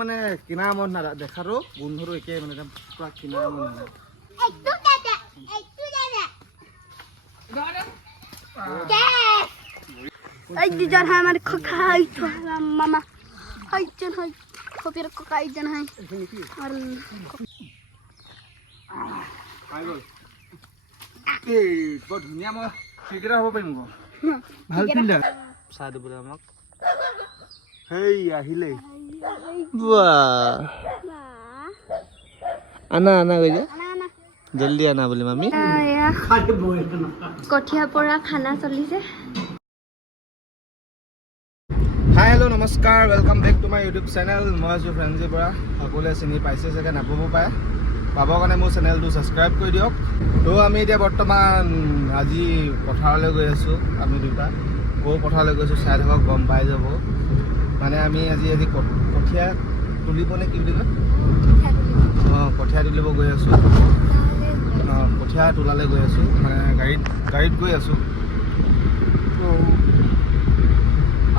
মানে কিনা মন না দেখাৰো বন্ধুৰো একে মানে পুৰা কিনা মন না Ay, diyan hai mari khakai to mama. Hai jan hai. Khopir khakai jan hai. Ar পাই গল এই বৰ ধুনীয়া মই ঠিকৰা হ'ব পাৰিম গো ভাল পিলা চাহ দিবলৈ আমাক হেই আহিলে বাহ আনা আনা গৈ ana. জলদি আনা বুলি মামি কঠিয়া পৰা খানা চলিছে হাই হেল্ল' নমস্কাৰ welcome back to my YouTube channel মই আছোঁ ফ্ৰেঞ্জি পৰা সকলোৱে চিনি পাইছে চাগে নাপাব পাৰে পাবৰ কাৰণে মোৰ চেনেলটো ছাবস্ক্ৰাইব কৰি দিয়ক তো আমি এতিয়া বৰ্তমান আজি পথাৰলৈ গৈ আছোঁ আমি দুটা গৰু পথাৰলৈ গৈছোঁ চাই থাকক গম পাই যাব মানে আমি আজি কঠীয়া তুলিব নে কি বুলি কয় অঁ কঠীয়া তুলিব গৈ আছোঁ অঁ কঠীয়া তোলালৈ গৈ আছোঁ মানে গাড়ীত গৈ আছোঁ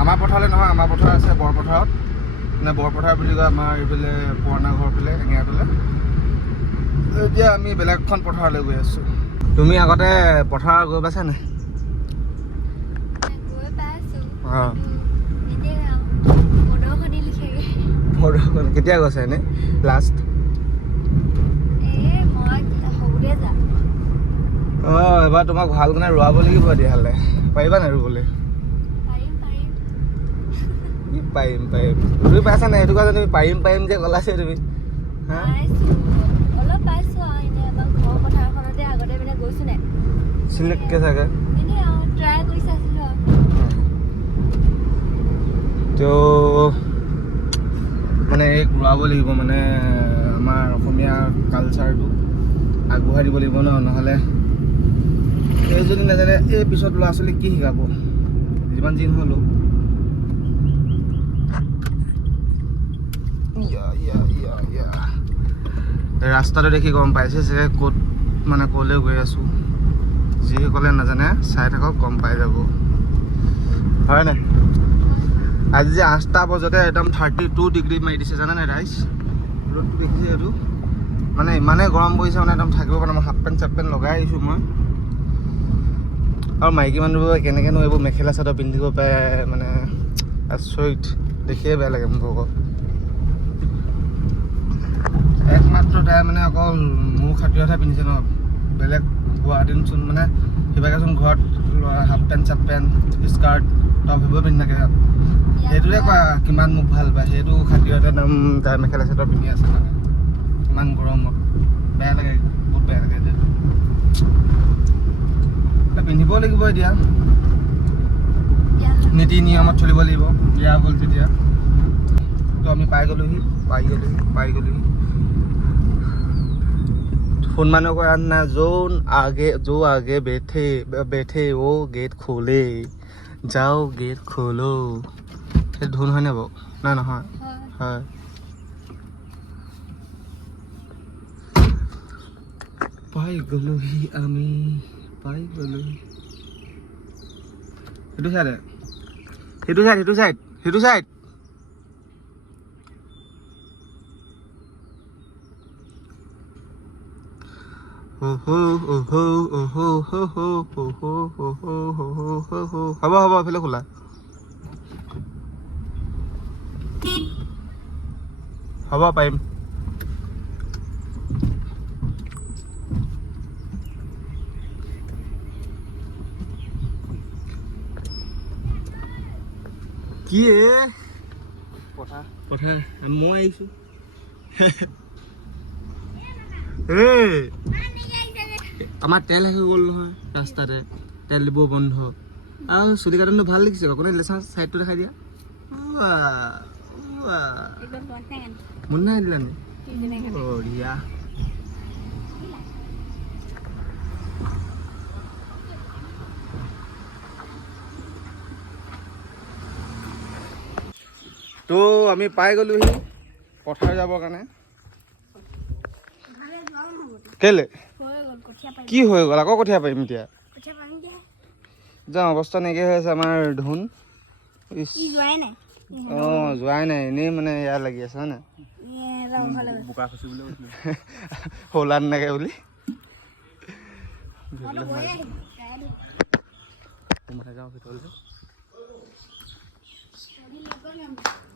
আমাৰ পথাৰলৈ নহয় আমাৰ পথাৰ আছে বৰপথাৰত মানে বৰপথাৰ বুলি কয় আমাৰ এইফালে পুৰণা ঘৰ ফালে এঙিয়াটোলৈ এতিয়া আমি বেলেগ এখন পথাৰলৈ গৈ আছোঁ তুমি আগতে পথাৰ গৈ পাইছা নাই অঁ কেতিয়া গৈছে এনে লাষ্ট অঁ এবাৰ তোমাক ভাল কাৰণে ৰোৱাব লাগিব তেতিয়াহ'লে পাৰিবা নাই ৰুবলৈ পাৰিম তুমি পাইছা নাই সেইটো কাৰণে তুমি পাৰিম যে ক'লাছে তুমি চিলেক্টকে চাগে তো মানে এই ঘূৰাব লাগিব মানে আমাৰ অসমীয়া কালচাৰটো আগবঢ়াই দিব লাগিব নহ'লে এই যদি নাজানে এই পিছত ল'ৰা ছোৱালীক কি শিকাব যিমান যি নহ'লেও ৰাস্তাটো দেখি গম পাইছে যে ক'ত মানে ক'লৈ গৈ আছোঁ যিসকলে নাজানে চাই থাকক গম পাই যাব হয় নাই আজি যে 8টা বজাতে একদম 32 ডিগ্ৰী মাৰি দিছে জানানে ৰাইজ ৰ'দটো দেখিছে এইটো মানে ইমানেই গৰম পৰিছে মানে একদম থাকিব পৰা মই হাফ পেণ্ট লগাই আহিছোঁ মই আৰু মাইকী মানুহবোৰে কেনেকৈনো এইবোৰ মেখেলা চাদৰ পিন্ধিব পাৰে মানে আচৰিত দেখিয়ে বেয়া লাগে মোক আকৌ একমাত্ৰ তাই মানে অকল মোৰ খাতিৰতহে পিন্ধিছে ন বেলেগ গুৱাহাটীচোন মানে কিবাকেচোন ঘৰত হাফ পেণ্ট স্কাৰ্ট টপ সেইবোৰ পিন্ধি থাকে সেইটোৱে কয় কিমান মোক ভাল পায় সেইটো খাতিৰতে নাম তাই মেখেলা চাদৰ পিন্ধি আছে মানে ইমান গৰমত বেয়া লাগে বহুত বেয়া লাগে এতিয়া পিন্ধিব লাগিব এতিয়া নীতি নিয়মত চলিব লাগিব বিয়া হ'ল তেতিয়া তো আমি পাই গ'লোহি ফোন মানুহ কৰা না जो आगे बैठे वो गेट खोले যাও গেট খোলো সেইটো ধুন হয় নে বাৰু নাই নহয় হয় পাই গ'লোহি আমি সেইটো চাইড হ'ব এইফালে খোলা হ'ব পাৰিম কি পথাৰ মই আহিছোঁ আমাৰ তেল শেষ হৈ গ'ল নহয় ৰাস্তাতে তেল দিব বন্ধ আৰু চুলি কাটনটো ভাল লাগিছে অকণমান লেচা চাইডটো দেখাই দিয়া মুন্না দিলা নি বঢ়িয়া তো আমি পাই গ'লোহি পথাৰ যাবৰ কাৰণে কেলে কি হৈ গ'ল আকৌ কঠীয়া পাৰিম এতিয়া যাওঁ অৱস্থা নাইকিয়া হৈ আছে আমাৰ ধুন অঁ যোৱাই নাই এনেই মানে এয়া লাগি আছে হয় নাই বোকা খচিবলৈ গৈছিলোঁ হলাত নাগে বুলি সোমাই যাওঁ ভিতৰলৈ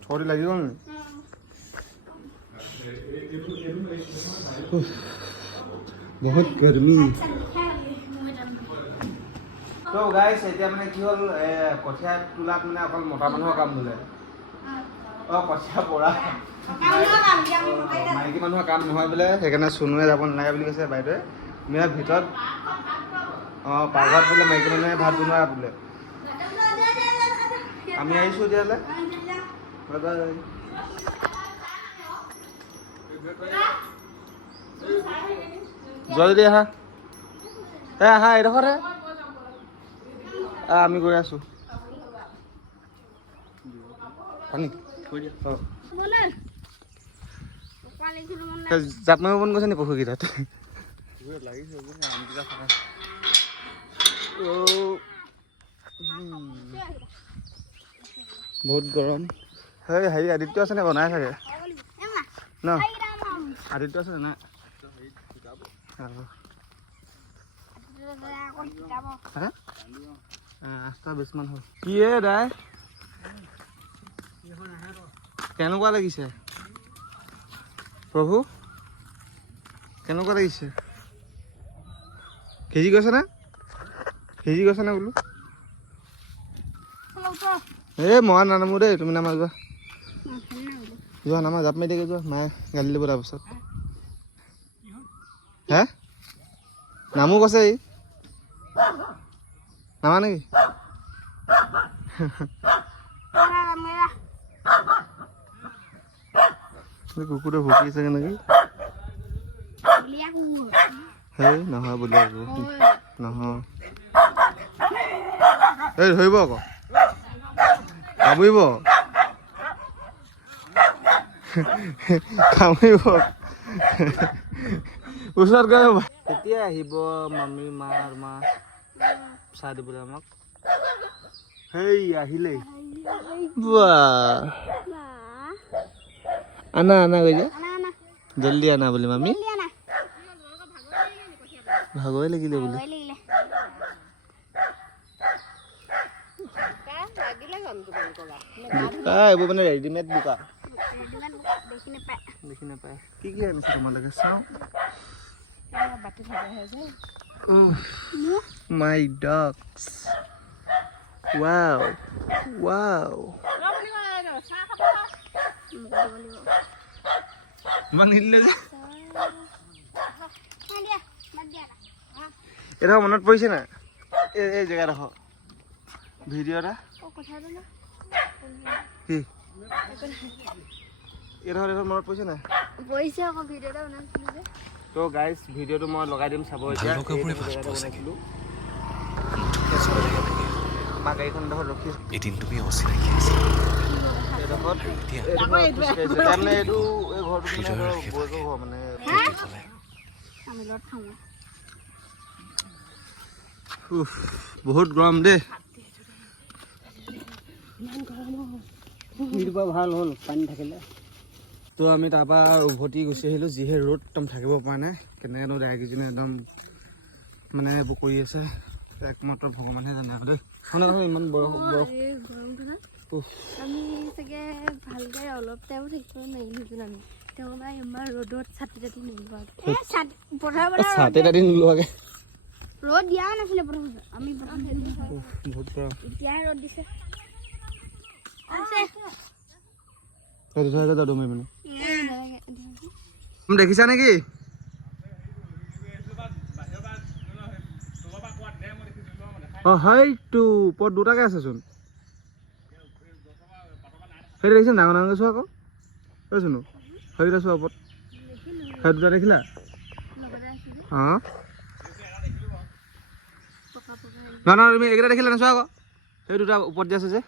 চৰ্দি লাগি গ'ল নেকি বহুত গৰমি তো গাইছ এতিয়া মানে কি হ'ল কঠীয়া তোলাত মানে অকল মতা মানুহৰ কাম বোলে অঁ কঠীয়া পৰা মাইকী মানুহৰ কাম নহয় বোলে সেইকাৰণে চুনুৱে যাব নালাগে বুলি কৈছে বাইদেৱে মানে ভিতৰত অঁ পাকঘৰত বোলে মাইকী মানুহে ভাত বনোৱা বোলে আমি আহিছোঁ তেতিয়াহ'লে যোৱা যদি আহা আহা এইডোখৰতে আমি গৈ আছোঁ পানী জাপ মাৰিব মন গৈছে নি পশুকেইটাত বহুত গৰম হেৰি আদিত্য আছে নে বনাই থাকে ন আদিত্য আছে নাই আঠটা 20 মান হ'ল কি দাই কেনেকুৱা লাগিছে প্ৰভু কেনেকুৱা লাগিছে সিজি গৈছে নে বোলো এই মই নানামো দেই তুমি নামা যোৱা নামা জাপ মাৰি থাকে যোৱা মায়ে গালি দিব তাৰপিছত হে নামো কৈছে এই নামা নেকি কুকুৰে ভুকি আছে নেকি হেই নহয় বুলি নহয় এই ধৰিব আকৌ কামুৰিব ওচৰত গৈ কেতিয়া আহিব মামী মাৰ মা চাহ দিবলৈ আমাক হেই আহিলেই আনা কৈছে জল্দি আনা বুলি মামী ভাগৰে লাগিলে বোলে এইবোৰ মানে ৰেডিমেড বোকা দেখি নাপায় কি আনিছে তোমালোকে চাওঁ মাই ডগছ ৱাও ইমান নিদিলে যে এডোখৰ মনত পৰিছে নাই এই জেগাডোখৰ ভিডিঅ' এটা কি এডোখৰ মনত পৰিছে নাই তো গাইজ ভিডিঅ'টো মই লগাই দিম চাব এতিয়া বনাইছিলোঁ আমাৰ গাড়ীখন এডোখৰত ৰখি এদিন তুমি অচিনাকি আছিলা এডোখৰত মানে এইটো এই ঘৰটো বৌকৰ ঘৰ মানে বহুত গৰম দেই ভাল হ'ল পানী থাকিলে তো আমি তাৰপৰা উভতি গুচি আহিলোঁ যিহে ৰ'দ একদম থাকিব পৰা নাই কেনেকৈনো ডাইকেইজনে একদম মানে এইবোৰ কৰি আছে একমাত্ৰ ভগৱানহে জানে আৰু দেই ইমান বয়স আমি চাগে ভালকে অলপ টাইম থাকিব নোৱাৰিলোঁ আমি তেওঁবা ইমান ৰ'দত ছাতি তাতি ছাতি তাতি নোলোৱাকৈ ৰ'দ দিয়া নাছিলে প্ৰথম আমি বহুত গৰম এতিয়াহে ৰ'দ দিছে দেখিছা নেকি অঁ সেইটো ওপৰত দুটাকে আছেচোন সেইটো দেখিছে ডাঙৰ ডাঙৰকৈ চোৱা আকৌ কৈছোন সেইকেইটা চোৱা ওপৰত সেই দুটা দেখিলা অঁ নহয় তুমি এইকেইটা দেখিলা নোচোৱা আকৌ সেই দুটা ওপৰত দি আছে যে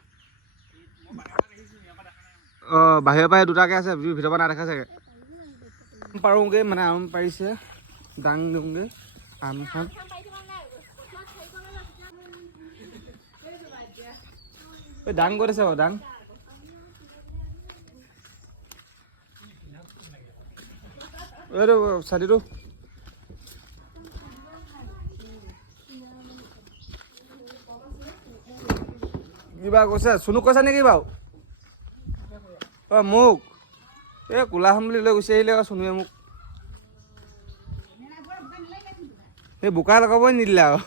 অঁ বাহিৰৰ পৰা দুটাকৈ আছে ভিতৰৰ পৰা নাদেখা চাগে পাৰোঁগৈ মানে আম পাৰিছে দাং দিওঁগৈ আম খাম দাং ক'ত আছে বাৰু দাং এইটো ছাতিটো কিবা কৈছে চুনুক কৈছা নেকি বাৰু মোক এই কোলা হ'ম বুলি লৈ গুচি আহিলে আকৌ চুনুৱে মোক সেই বোকা লগাবই নিদিলে আৰু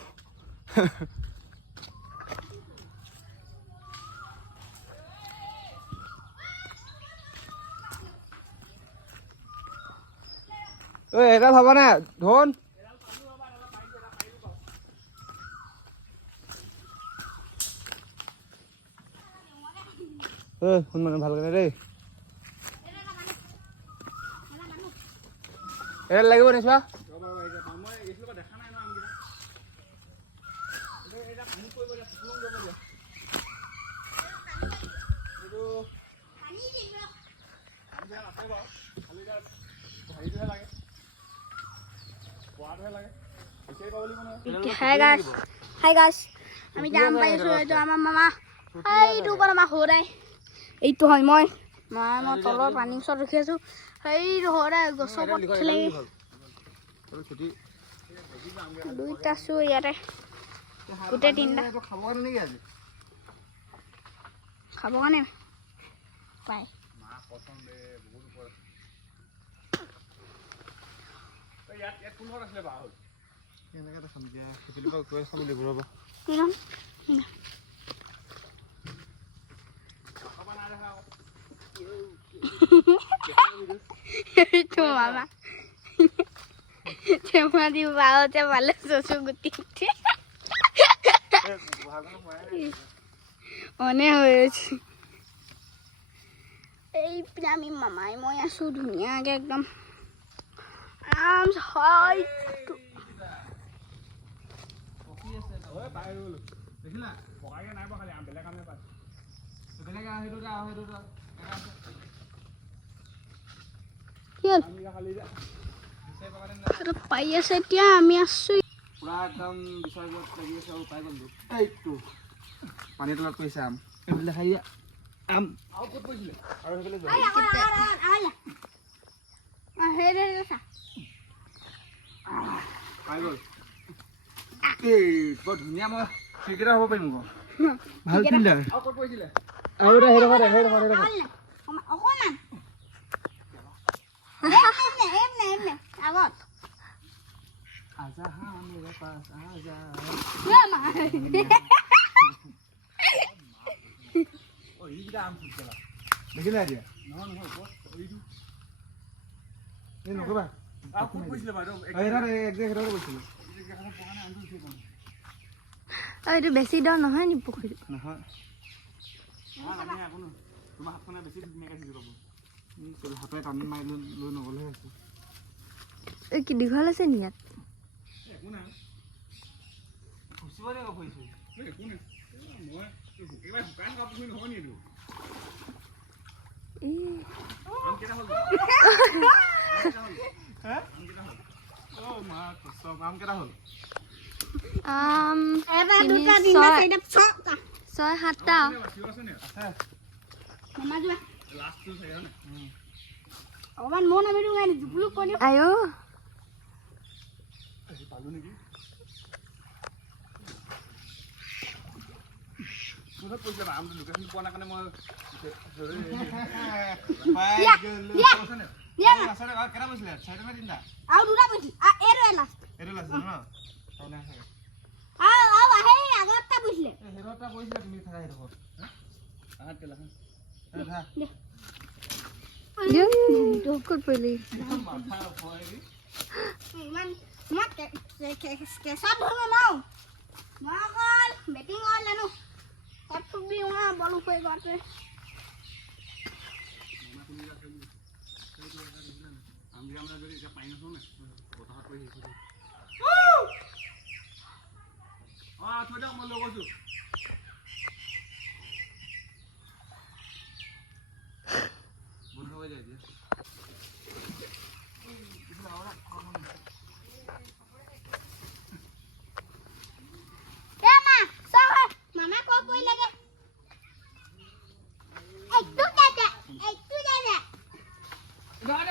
ঐ এডাল হ'বনে ধন শুন মানে ভালকে দেই এডাল লাগিব নিছোৱা হাই গাইস আমি যাম পাইছো এইটো আমাৰ মামা এইটো ওপৰত আমাৰ সৰাই এইটো হয় মই তলৰ পানীৰ ওচৰত ৰখি আছো সেইটো সৰাই গছৰ ওপৰত খেলি দুইটা আছো ইয়াতে গোটেই তিনিটা খাব কাৰণে পাই itu mama cuma di bawah cuma susu guti অনে হয়েছে এই আমি মামাই মই আছো ধুনীয়াকে একদম আরাম হয় পাই আছে এতিয়া আমি আছো পুৰা একদম বিচাৰ লাগি আছে আৰু পাই গ'লো এইটো পানী তলত পৰিছে আম এইফালে দেখাই দিয়া আম আৰু ক'ত পৰিছিলে আৰু সেইফালে পাই গ'ল এই বৰ ধুনীয়া মই ক্ৰিকেটাৰ হ'ব পাৰিম আকৌ ভাল ফিল্ডাৰ আৰু ক'ত পৰিছিলে আৰু এটা অকণমান আগত आजा हाँ मेरे पास आजा ओ ये क्या आम फुटला देखिला दिया নহয় এই নকবা আ কোন কইছিলে বাইদেউ এরা একজেক্ট হেরো কইছিল এখানে পোকানে আনটো ঠিক কোন এইটো বেছি দ নহয় নি পুখুৰী নহয় আমি আকনো তোমাৰ হাতখনে বেছি ধুনীয়াকৈ সিজি ল'ব এই হাতে টানি মাৰি লৈ নগলে আছে এই কি দীঘল আছে নি ইয়াত একো নাই খুচিবলে কৈছো একো নাই মই এবাৰ শুকান কাপোৰ নহয় নি এইটো আম কেটা হ'ল হে ও মা কসম আম কেটা হ'ল এটা দুটা তিনটা চাৰিটা ছটা ছয় সাতটা আছে নে আছে মামা যোৱা লাষ্টটো চাই না অকমান মন আমি দুগাই নি জুবলু কোনি আয়ো পালো নেকি তোৰ পইচা আমটো লোকেশ্যন পোৱা নাই কাৰণে মই বাই গলো আছে নে আছে নে কেটা বসলে চাইটা না তিনটা আৰু দুটা বসি এৰো লাষ্ট এটো লাছ ন তাহলে আছে আও আহে আগতটা বসলে এই হেরোটা কইছিল তুমি থাকা হেরো আহাত কেলা হা তো কত পইলি মাথা পয়রি ইমান মই কেছাত ধৰো নাও মই অকল বেটিং অল জানো তাত ফুবি উনা বল হৈ গতে আমি আমরা যদি এটা পাই না শুনে কথা হাত কই থৈ যাওক মই লৈ গৈছো বন্ধ হয়ে যায় মা সব মামা কো কই লাগে একটু দাদা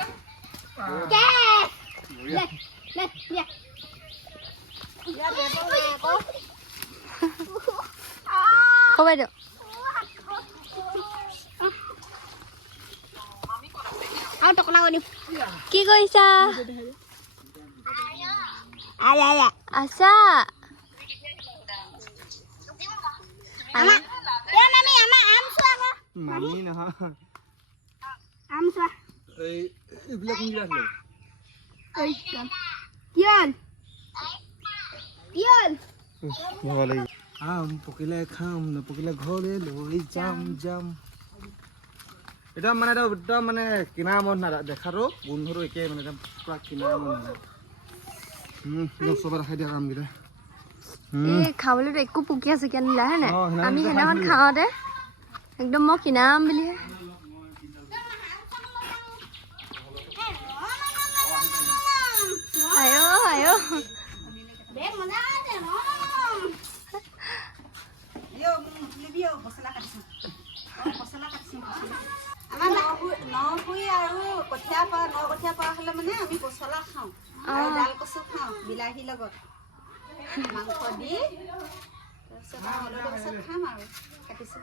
হ'ব বাইদেউ আৰু টকলা কৰি দিম কি কৰিছা আছা মানি নহয় আম চোৱা এইবিলাক কি আছিলে আম পকিলে খাম নপকিলে ঘৰলৈ লৈ যাম একদম মানে একদম মানে কিনা মন না দেখাটো গোন্ধটো একেই মানে একদম পুৰা কিনা মন চবে ৰাখাই দিয়া আমকেইটা এই খাবলৈ একো পুকিয়া চুকিয়া নিলা হয় নাই আমি সেইদিনাখন খাওঁতে একদম মই কিনাম বুলি আয়ো আয়ো নপুৰি আৰু কঠীয়া পৰা হ'লে মানে আমি পচলা খাওঁ আৰু ডাল কচু খাওঁ বিলাহীৰ লগত মাংস দি তাৰপিছত অলপ পিছত খাম আৰু কাটিছোঁ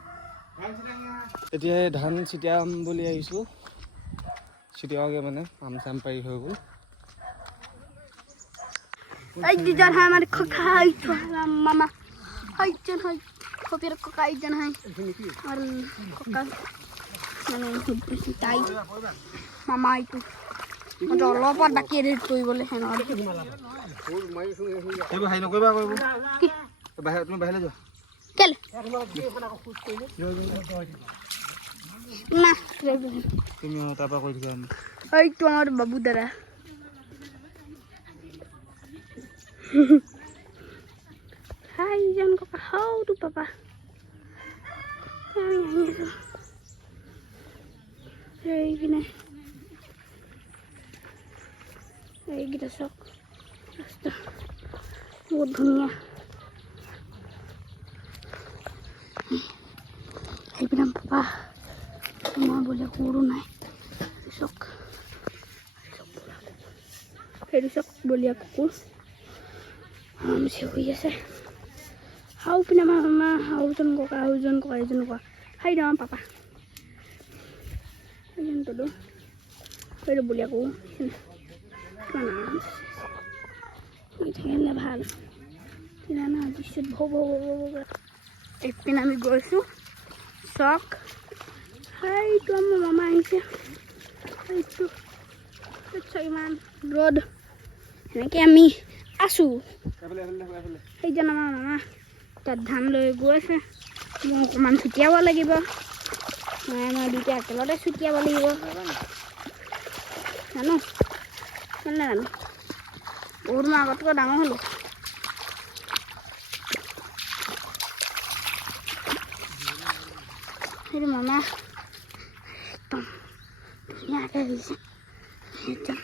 এতিয়া ধান ছিটিয়াম বুলি আহিছোঁ ছিটিয়াওঁগৈ মানে আম চাম পাৰি হৈ গ'ল Ayyan hai हमारे खोखा है मामा ayyan hai खोपीर खोखा ayyan hai और खोखा मैंने ताई मामा itu मुझे लोपर बाकी रे कोई बोले है ना এইবোৰ হাই নকৰিবা কৰিব বাহিৰ তুমি বাহিৰলৈ যোৱা चल ना তুমি তাৰপৰা কৰি দিবা ay tu हमारे बाबू दरा Hai jangan kok kau tuh papa. Hei gini. Hei kita sok. Astaga. Bodohnya. Hei bilang papa. Semua boleh kurun naik. Sok. Hei sok boleh aku. Masih hujan sih. How pina mama how জন ককা এজন ককা হাই দাম papa এজন তো কইলো বলি আকো মানে এখানে ভালো কিনা দৃশ্য ভব এপিন আমি গৈছো শক হাই তো আমার মামা আইছে হাই তো ইমান রোদ এনেকে আমি আছো সেইজন আমাৰ মামা তাত ধান লৈ গৈছে মই অকণমান ছুটিয়াব লাগিব মই দুটা একেলগতে ছুটিয়াব লাগিব জানো নাজানো বহুত মই আগতকৈ ডাঙৰ হ'লোঁ সেইটো মামা একদম ধুনীয়াকৈ আহিছে একদম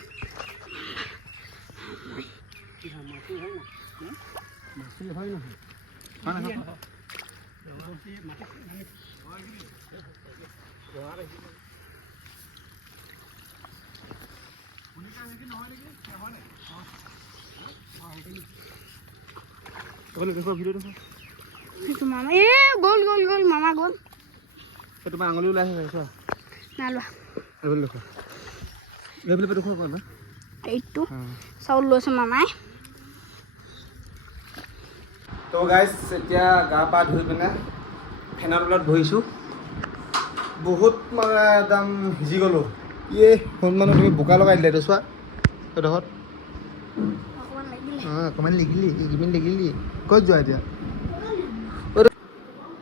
মামা এ গ'ল গ'ল গ'ল মামা গ'ল তোমাৰ আঙুলি ওলাই আহিছে চোৱা নালোৱা এইবোৰ দেখোৱা এইবোৰ দেখোৱা কোৱা এইটো চাউল লৈছে মামাই তো গাইজ এতিয়া গা পা ধুই পিনে ফেনৰ তলত বহিছোঁ বহুত মানে একদম সিজি গ'লোঁ ফোন মানুহ তুমি বোকা লগাই দিলে এইটো চোৱা এইডোখৰত অকণমান লিগিলি ক'ত যোৱা এতিয়া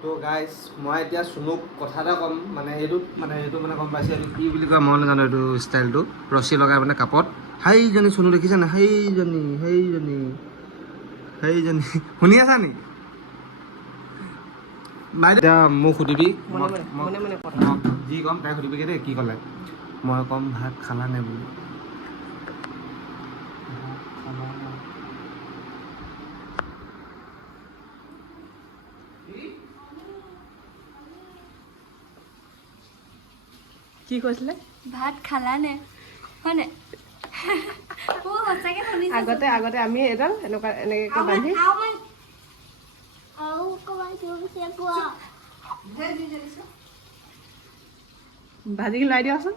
তো গাইজ মই এতিয়া চুনুক কথা এটা ক'ম মানে এইটো মানে গম পাইছে এইটো কি বুলি কয় মই নাজানো এইটো ষ্টাইলটো ৰছী লগাই মানে কাপত সেইজনী চুনু দেখিছা না সেইজনী শুনি আছা নি এতিয়া মোক সুধিবি যি ক'ম তাই সুধিবিগৈ দেই কি ক'লে মই ক'ম ভাত খালা নে বুলি কি কৈছিলে ভাত খালা নে হয়নে সঁচাকে শুনিছো আগতে আমি এডাল এনেকে বান্ধি আৰু ক'ৰবাত জুই পোৱা ভাজি লৰাই দিয়কচোন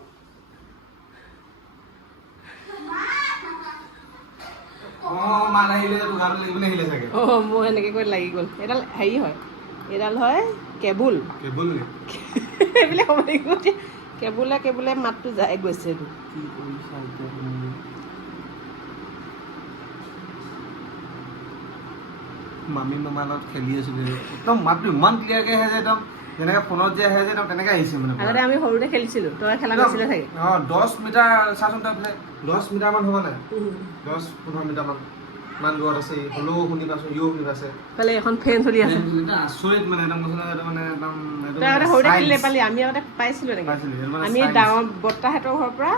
মা নাহিলে তোৰ গাটো লাগিব নাহিলে চাগে মোৰ এনেকে কৰি লাগি গ'ল এডাল হেৰি হয় এডাল হয় কেবুল কেবল এইবিলাক হ'ব লাগিব কেবুলে মাতটো যায় গৈছে এইটো কি কৰিছা এতিয়া তুমি মামী মামাৰ লগত খেলি আছিলো একদম মাতটো ইমান ক্লিয়াৰকে আহে যে একদম যেনেকে ফোনত যে আহে যে একদম তেনেকে আহিছে মানে আগতে আমি সৰুতে খেলিছিলো তই খেলা নাছিলে চাগে 10 মিটাৰ চাচোন তই 10 মিটাৰ মান হ'ব নাই 10-15 মিটাৰ মান ইমান দূৰত আছে হ'লেও শুনি পাইছো ইও শুনি পাইছে ফালে এখন ফেন চলি আছে আচৰিত মানে একদম মানে একদম তই আগতে সৰুতে খেলিলে পালি আমি আগতে পাইছিলো এনেকে আমি ডাঙৰ বৰ্তাহঁতৰ ঘৰৰ পৰা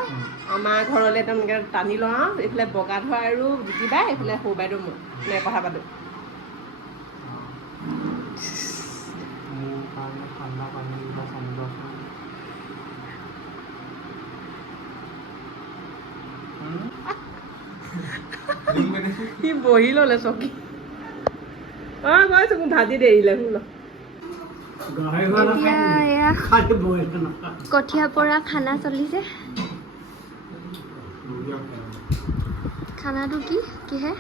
আমাৰ ঘৰলৈ একদম এনেকে টানি লওঁ আৰু এইফালে বগা ধোৱা আৰু জিতি বাই এইফালে সৰু বাইদেউ মই এনেকে কথা পাতো মোৰ কাৰণে ঠাণ্ডা পানী বা চামুচ সি বহি ল'লে চকী গৈছো মোক ভাজি দেৰিলে বোলো এতিয়া এয়া কঠীয়া পৰা খানা চলিছে খানাটো কিহে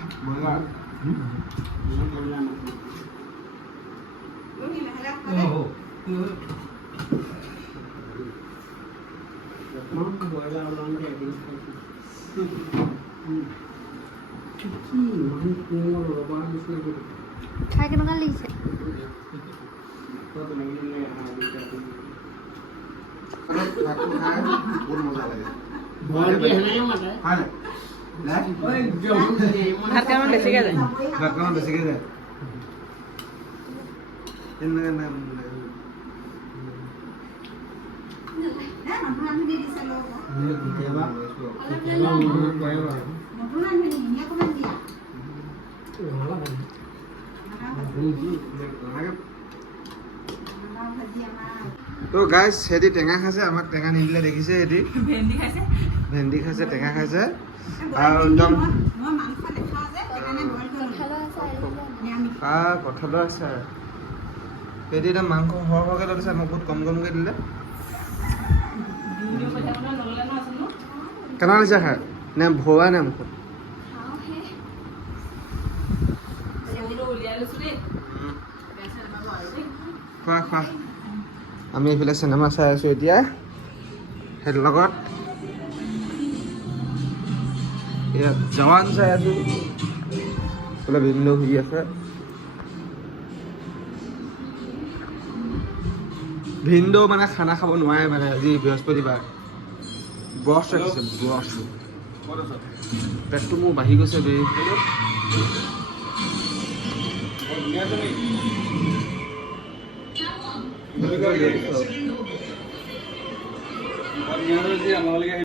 খাই কেনেকুৱা লাগিছে ভাত কেইটামান বেছিকে যায় বেছিকে যায় তো গাইজ সিহঁতি টেঙা খাইছে আমাক টেঙা নিদিলে দেখিছে সিহঁতি ভেন্দি খাইছে টেঙা খাইছে আৰু একদম কঁঠালৰ আছে সিহঁতি এতিয়া মাংস সৰহকৈ লৈ দিছে আমাক বহুত কম কমকৈ দিলে কেনেকুৱা লাগিছে খাই নে ভৰোৱা নাই মুখত খোৱা আমি এইফালে চিনেমা চাই আছোঁ এতিয়া সেইটোৰ লগত ইয়াত জৱান চাই আছোঁ এইফালে বিভিন্ন শুই আছে ভিনদেউ মানে খানা খাব নোৱাৰে মানে আজি বৃহস্পতিবাৰ ব্ৰছ ৰাখিছে ব্ৰছ পেটটো মোৰ বাঢ়ি গৈছে বে